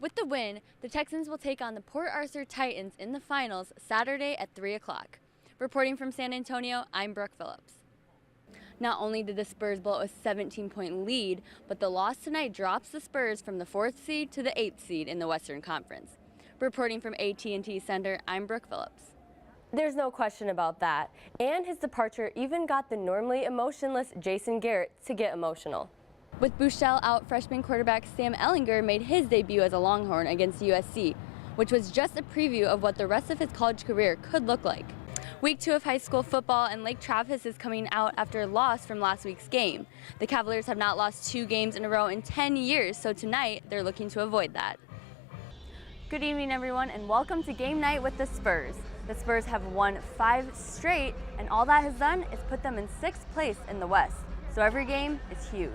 With the win, the Texans will take on the Port Arthur Titans in the finals Saturday at 3 o'clock. Reporting from San Antonio, I'm Brooke Phillips. Not only did the Spurs blow a 17-point lead, but the loss tonight drops the Spurs from the 4th seed to the 8th seed in the Western Conference. Reporting from AT&T Center, I'm Brooke Phillips. There's no question about that, and his departure even got the normally emotionless Jason Garrett to get emotional. With Buechele out, freshman quarterback Sam Ehlinger made his debut as a Longhorn against USC, which was just a preview of what the rest of his college career could look like. Week 2 of high school football, and Lake Travis is coming out after a loss from last week's game. The Cavaliers have not lost 2 games in a row in 10 years, so tonight they're looking to avoid that. Good evening, everyone, and welcome to game night with the Spurs. The Spurs have won 5 straight, and all that has done is put them in 6th place in the West, so every game is huge.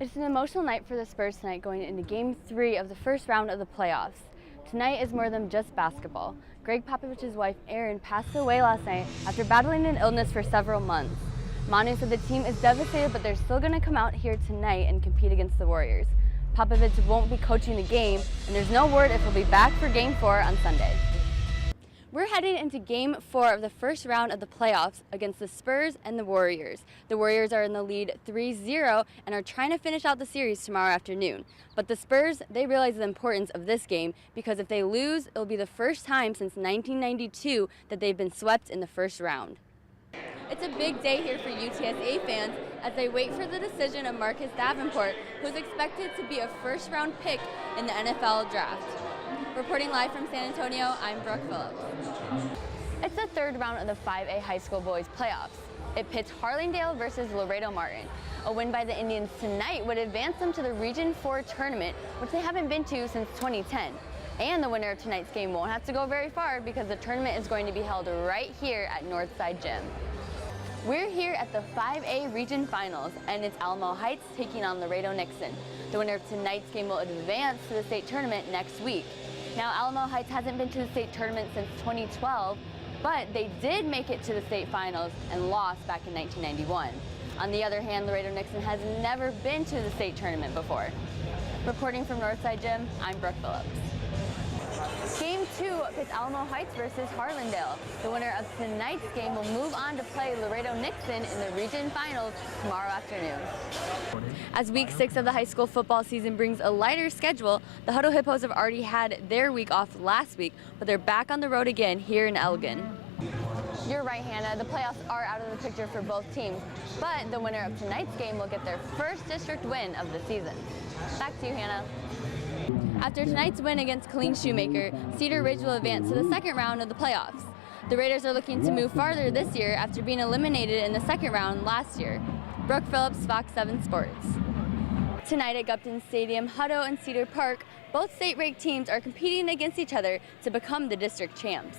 It's an emotional night for the Spurs tonight going into Game 3 of the first round of the playoffs. Tonight is more than just basketball. Greg Popovich's wife, Erin, passed away last night after battling an illness for several months. Manu said the team is devastated, but they're still going to come out here tonight and compete against the Warriors. Popovich won't be coaching the game, and there's no word if he'll be back for Game 4 on Sunday. We're heading into Game 4 of the first round of the playoffs against the Spurs and the Warriors. The Warriors are in the lead 3-0 and are trying to finish out the series tomorrow afternoon. But the Spurs, they realize the importance of this game because if they lose, it'll be the first time since 1992 that they've been swept in the first round. It's a big day here for UTSA fans as they wait for the decision of Marcus Davenport, who's expected to be a first-round pick in the NFL draft. Reporting live from San Antonio, I'm Brooke Phillips. It's the 3rd round of the 5A high school boys playoffs. It pits Harlingdale versus Laredo Martin. A win by the Indians tonight would advance them to the Region 4 tournament, which they haven't been to since 2010. And the winner of tonight's game won't have to go very far because the tournament is going to be held right here at Northside Gym. We're here at the 5A Region Finals, and it's Alamo Heights taking on Laredo Nixon. The winner of tonight's game will advance to the state tournament next week. Now, Alamo Heights hasn't been to the state tournament since 2012, but they did make it to the state finals and lost back in 1991. On the other hand, Laredo Nixon has never been to the state tournament before. Reporting from Northside Gym, I'm Brooke Phillips. Game 2 pits Alamo Heights versus Harlandale. The winner of tonight's game will move on to play Laredo Nixon in the region finals tomorrow afternoon. As week 6 of the high school football season brings a lighter schedule, the Huddle Hippos have already had their week off last week, but they're back on the road again here in Elgin. You're right, Hannah. The playoffs are out of the picture for both teams, but the winner of tonight's game will get their first district win of the season. Back to you, Hannah. After tonight's win against Colleen Shoemaker, Cedar Ridge will advance to the 2nd round of the playoffs. The Raiders are looking to move farther this year after being eliminated in the 2nd round last year. Brooke Phillips, Fox 7 Sports. Tonight at Gupton Stadium, Hutto and Cedar Park, both state-ranked teams are competing against each other to become the district champs.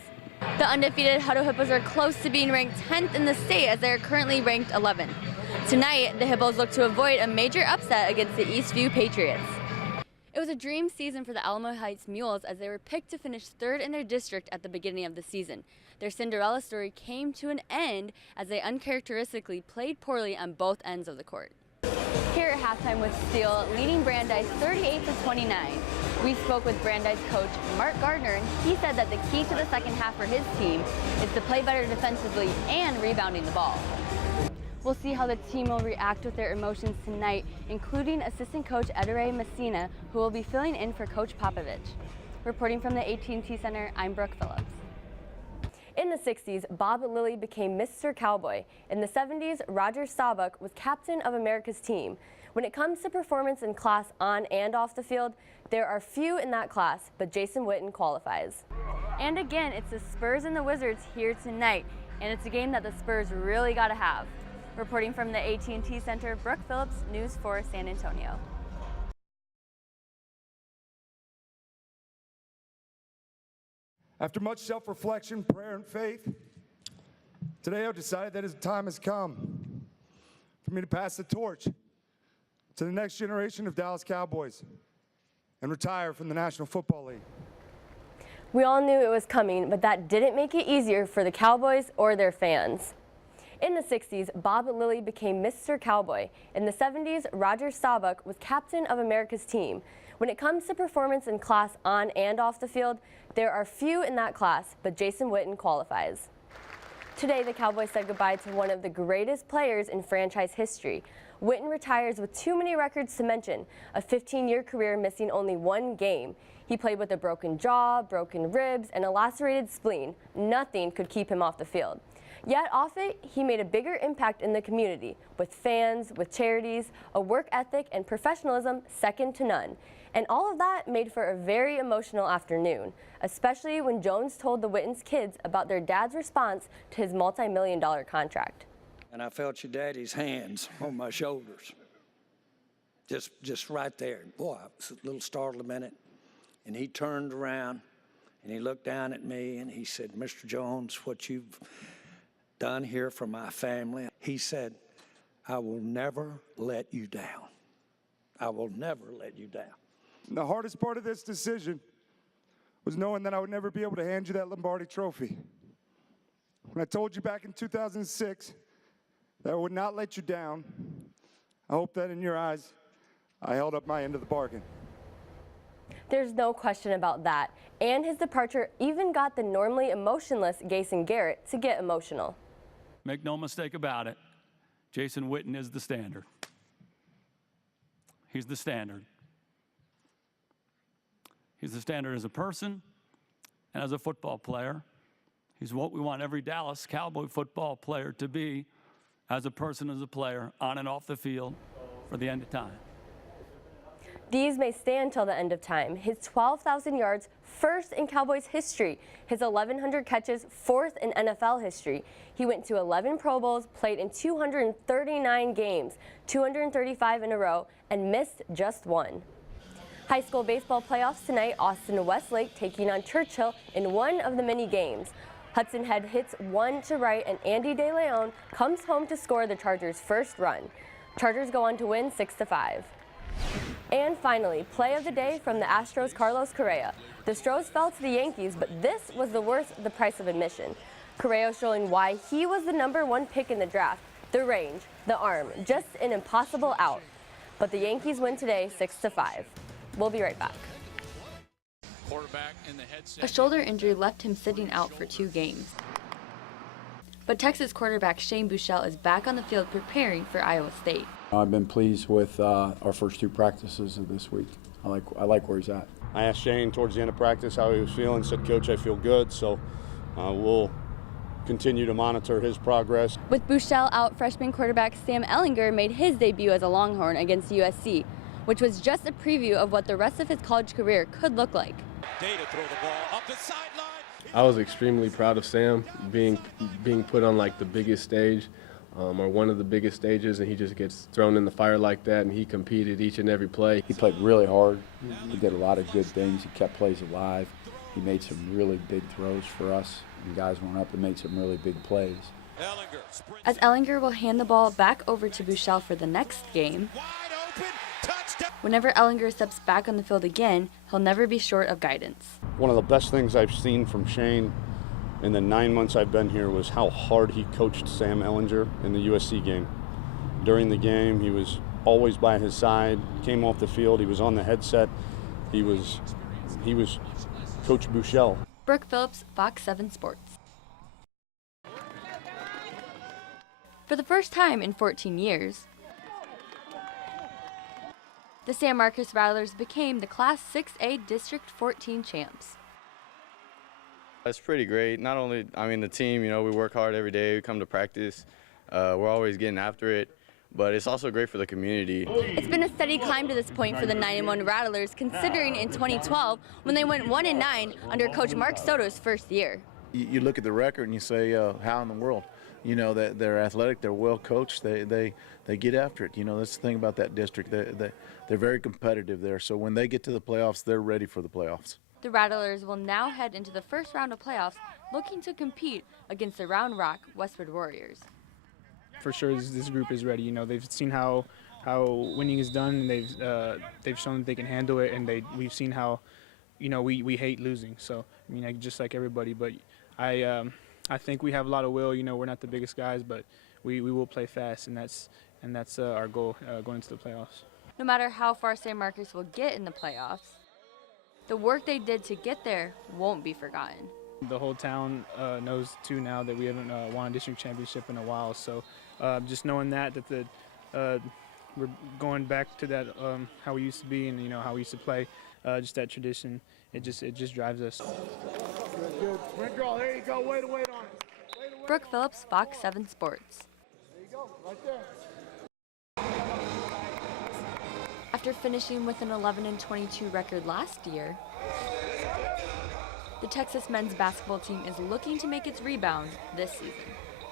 The undefeated Hutto Hippos are close to being ranked 10th in the state as they are currently ranked 11th. Tonight, the Hippos look to avoid a major upset against the Eastview Patriots. It was a dream season for the Alamo Heights Mules as they were picked to finish 3rd in their district at the beginning of the season. Their Cinderella story came to an end as they uncharacteristically played poorly on both ends of the court. Here at halftime with Steele, leading Brandeis 38-29. We spoke with Brandeis coach Mark Gardner, and he said that the key to the second half for his team is to play better defensively and rebounding the ball. We'll see how the team will react with their emotions tonight, including assistant coach Edere Messina, who will be filling in for Coach Popovich. Reporting from the AT&T Center, I'm Brooke Phillips. In the 60s, Bob Lilly became Mr. Cowboy. In the 70s, Roger Staubach was captain of America's team. When it comes to performance in class on and off the field, there are few in that class, but Jason Witten qualifies. And again, it's the Spurs and the Wizards here tonight, and it's a game that the Spurs really got to have. Reporting from the AT&T Center, Brooke Phillips, News 4 San Antonio. After much self-reflection, prayer, and faith, today I've decided that the time has come for me to pass the torch to the next generation of Dallas Cowboys and retire from the National Football League. We all knew it was coming, but that didn't make it easier for the Cowboys or their fans. In the 60s, Bob Lilly became Mr. Cowboy. In the 70s, Roger Staubach was captain of America's team. When it comes to performance in class on and off the field, there are few in that class, but Jason Witten qualifies. Today, the Cowboys said goodbye to one of the greatest players in franchise history. Witten retires with too many records to mention, a 15-year career missing only one game. He played with a broken jaw, broken ribs, and a lacerated spleen. Nothing could keep him off the field. Yet off it, he made a bigger impact in the community, with fans, with charities, a work ethic and professionalism second to none. And all of that made for a very emotional afternoon, especially when Jones told the Wittens kids about their dad's response to his multi-million-dollar contract. And I felt your daddy's hands on my shoulders, just right there. Boy, I was a little startled a minute. And he turned around and he looked down at me and he said, "Mr. Jones, what you've done here for my family," he said, "I will never let you down. I will never let you down." And the hardest part of this decision was knowing that I would never be able to hand you that Lombardi trophy. When I told you back in 2006 that I would not let you down, I hope that in your eyes, I held up my end of the bargain. There's no question about that, and his departure even got the normally emotionless Jason Garrett to get emotional. Make no mistake about it, Jason Witten is the standard. He's the standard. He's the standard as a person and as a football player. He's what we want every Dallas Cowboy football player to be as a person, as a player, on and off the field for the end of time. These may stand till the end of time. His 12,000 yards, first in Cowboys history. His 1,100 catches, fourth in NFL history. He went to 11 Pro Bowls, played in 239 games, 235 in a row, and missed just one. High school baseball playoffs tonight, Austin Westlake taking on Churchill in one of the many games. Hudson Head hits one to right, and Andy De Leon comes home to score the Chargers' first run. Chargers go on to win 6-5. And finally, play of the day from the Astros' Carlos Correa. The Stros fell to the Yankees, but this was worth the price of admission. Correa showing why he was the #1 pick in the draft. The range, the arm, just an impossible out. But the Yankees win today 6-5. We'll be right back. A shoulder injury left him sitting out for 2 games. But Texas quarterback Shane Buechele is back on the field preparing for Iowa State. I've been pleased with our first 2 practices of this week. I like where he's at. I asked Shane towards the end of practice how he was feeling. Said, "Coach, I feel good." So we'll continue to monitor his progress. With Buechele out, freshman quarterback Sam Ehlinger made his debut as a Longhorn against USC, which was just a preview of what the rest of his college career could look like. Day to throw the ball up the sideline. I was extremely proud of Sam being put on like the biggest stage, or one of the biggest stages, and he just gets thrown in the fire like that, and he competed each and every play. He played really hard. He did a lot of good things. He kept plays alive. He made some really big throws for us. And guys went up and made some really big plays. As Ehlinger will hand the ball back over to Buechele for the next game. Whenever Ehlinger steps back on the field again, he'll never be short of guidance. One of the best things I've seen from Shane in the 9 months I've been here was how hard he coached Sam Ehlinger in the USC game. During the game, he was always by his side, came off the field, he was on the headset. He was Coach Buechele. Brooke Phillips, Fox 7 Sports. For the first time in 14 years, the San Marcos Rattlers became the Class 6A District 14 champs. That's pretty great. Not only, the team, we work hard every day. We come to practice. We're always getting after it. But it's also great for the community. It's been a steady climb to this point for the 9-1 Rattlers, considering in 2012 when they went 1-9 under Coach Mark Soto's first year. You look at the record and you say, how in the world? That they're athletic, they're well coached, they get after it. That's the thing about that district. They're very competitive there. So when they get to the playoffs, they're ready for the playoffs. The Rattlers will now head into the first round of playoffs, looking to compete against the Round Rock Westwood Warriors. For sure, this group is ready. They've seen how winning is done, and they've shown that they can handle it, and we've seen how, we hate losing. So just like everybody, but I think we have a lot of will. We're not the biggest guys, but we will play fast, and that's our goal going into the playoffs. No matter how far San Marcos will get in the playoffs, the work they did to get there won't be forgotten. The whole town knows too now that we haven't won a district championship in a while. So just knowing that we're going back to that how we used to be, and how we used to play, just that tradition. It just drives us. Good. Sprint girl, there you go. Way to wait on it. Brooke Phillips, Fox 7 Sports. There you go, right there. After finishing with an 11-22 record last year, the Texas men's basketball team is looking to make its rebound this season.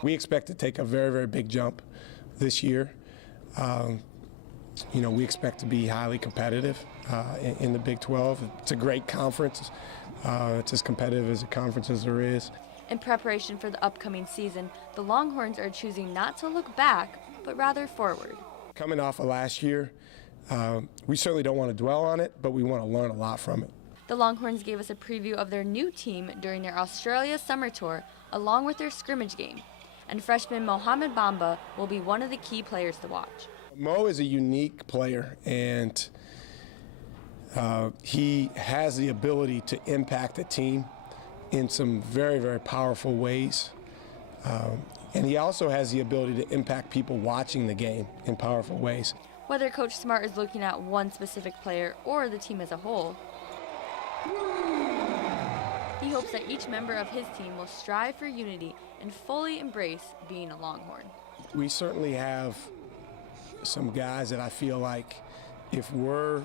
We expect to take a very, very big jump this year. We expect to be highly competitive in the Big 12. It's a great conference. It's as competitive as a conference as there is. In preparation for the upcoming season, the Longhorns are choosing not to look back, but rather forward. Coming off of last year, we certainly don't want to dwell on it, but we want to learn a lot from it. The Longhorns gave us a preview of their new team during their Australia summer tour, along with their scrimmage game. And freshman Mohamed Bamba will be one of the key players to watch. Mo is a unique player, and he has the ability to impact a team in some very, very powerful ways. And he also has the ability to impact people watching the game in powerful ways. Whether Coach Smart is looking at one specific player or the team as a whole, he hopes that each member of his team will strive for unity and fully embrace being a Longhorn. We certainly have some guys that I feel like if we're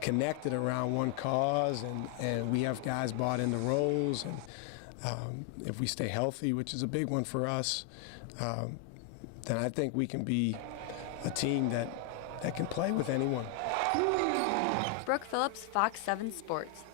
connected around one cause and we have guys bought into roles, and if we stay healthy, which is a big one for us, then I think we can be a team that can play with anyone. Brooke Phillips, Fox 7 Sports.